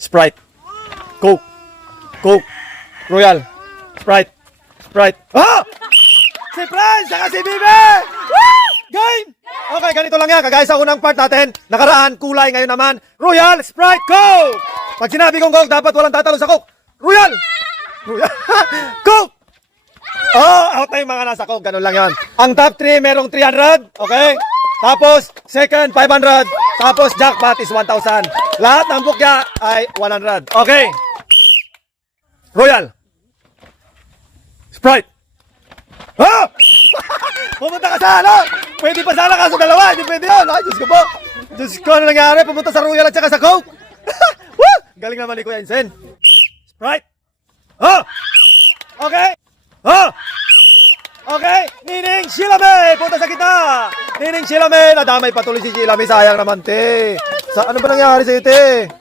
Sprite, Coke, Coke, Royal, Sprite, Sprite. Ah! Si Franz, saka si Bibe! Woo! Game! Okay, ganito lang yan. Kagaya sa unang part natin, nakaraan, kulay, ngayon naman, Royal, Sprite, Coke! Pag sinabi kong Coke, dapat walang tatalo sa Coke. Royal! Royal! Coke! Oh, out na yung mga nasa Coke. Ganun lang yan. Ang top 3, merong 300. Okay? Tapos, second, 500. Tapos, jackpot is 1,000. Lahat ng bukya ay 100. Okay? Royal! Sprite! Ah! Pumunta ka sa ano? Pwede pa sana kaso dalawa. Hindi pwede yun. Ay, Diyos ko po. Diyos ko, ano nangyari? Pumunta sa Royal at saka sa Coke. Woo! Galing naman ni Kuya Insen. Sprite. Ah! Okay. Ah! Okay. Nining Shilame. Punta sa kita. Nining Shilame. Nadamay patuloy si Shilame. Sayang naman, te. Ano ba nangyari sa'yo, te?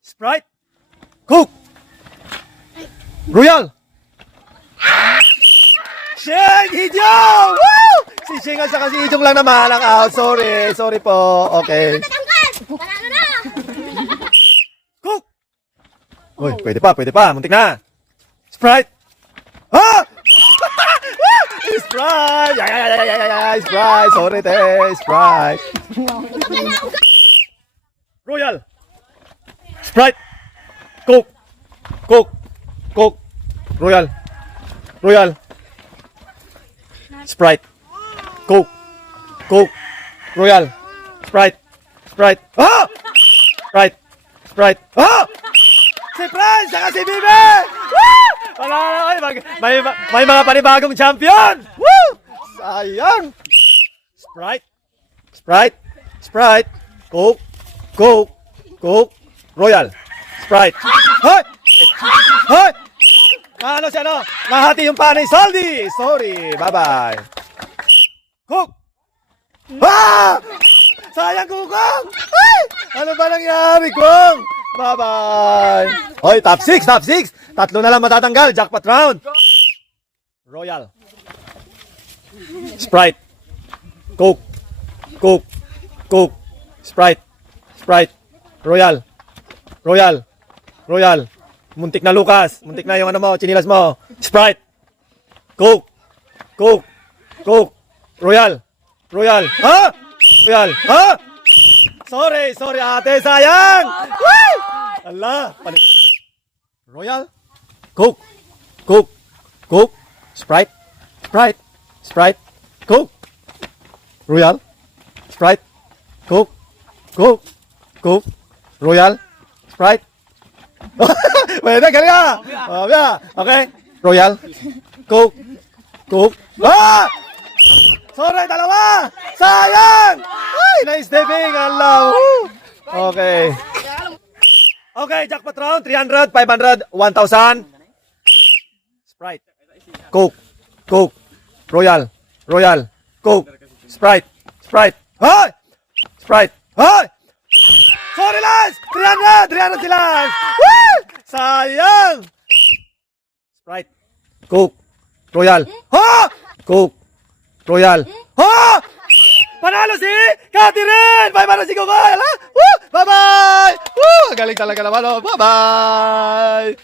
Sprite. Coke. Royal. Sheng Hijong! Woo! Si Sheng at saka si Hijong lang naman ang out. Sorry. Sorry po. Okay. Cook! Uy, pwede pa, pwede pa. Muntik na. Sprite! Ha! Sprite! Sprite! Sorry, te. Sprite. Royal! Sprite! Coke! Coke! Coke! Royal! Royal! Sprite, Coke, Coke, Royal, Sprite, Sprite, ah! Sprite, Sprite, ah! Si Franz, saka si Bibe! Woo! Wala na, may mga panibagong champion! Woo! Sayang! Sprite, Sprite, Sprite, Coke, Coke, Coke, Royal, Sprite. Hoy! Hoy! Ano siya, no? Nahati yung panay Saldi! Sorry, bye-bye. Cook! Ah! Sayang, Kukong! Ay! Ano ba nangyari, Kung? Bye-bye. Hoy, top 6, top 6. Tatlo na lang matatanggal. Jackpot round. Royal. Sprite. Coke. Coke. Coke. Sprite. Sprite. Royal. Royal. Royal. Muntik na, Lucas. Muntik na yung ano mo, chinilas mo. Sprite. Coke. Coke. Coke. Royal. Royal. Ha? Royal. Ha? Sorry, sorry ate. Sayang. Woo! Allah. Royal. Coke. Coke. Coke. Sprite. Sprite. Sprite. Coke. Royal. Sprite. Coke. Coke. Coke. Royal. Sprite. Pwede, galing ka! Okay. Royal. Coke. Coke. Ah! Sorry, dalawa! Sayang! Ay, nice diving! Allah! Okay. Okay, jackpot round. 300, 500, 1,000. Sprite. Coke. Coke. Royal. Royal. Coke. Sprite. Sprite. Hoy! Sprite. Hoy! Sorry, Lance! 300 si Lance! Woo! Sayang! Sprite. Coke. Royal. Ha! Coke. Royal. Ha! Panalo si Catherine! Bye-bye na si Kukoy! Woo! Bye-bye! Woo! Galing talaga naman. Bye-bye!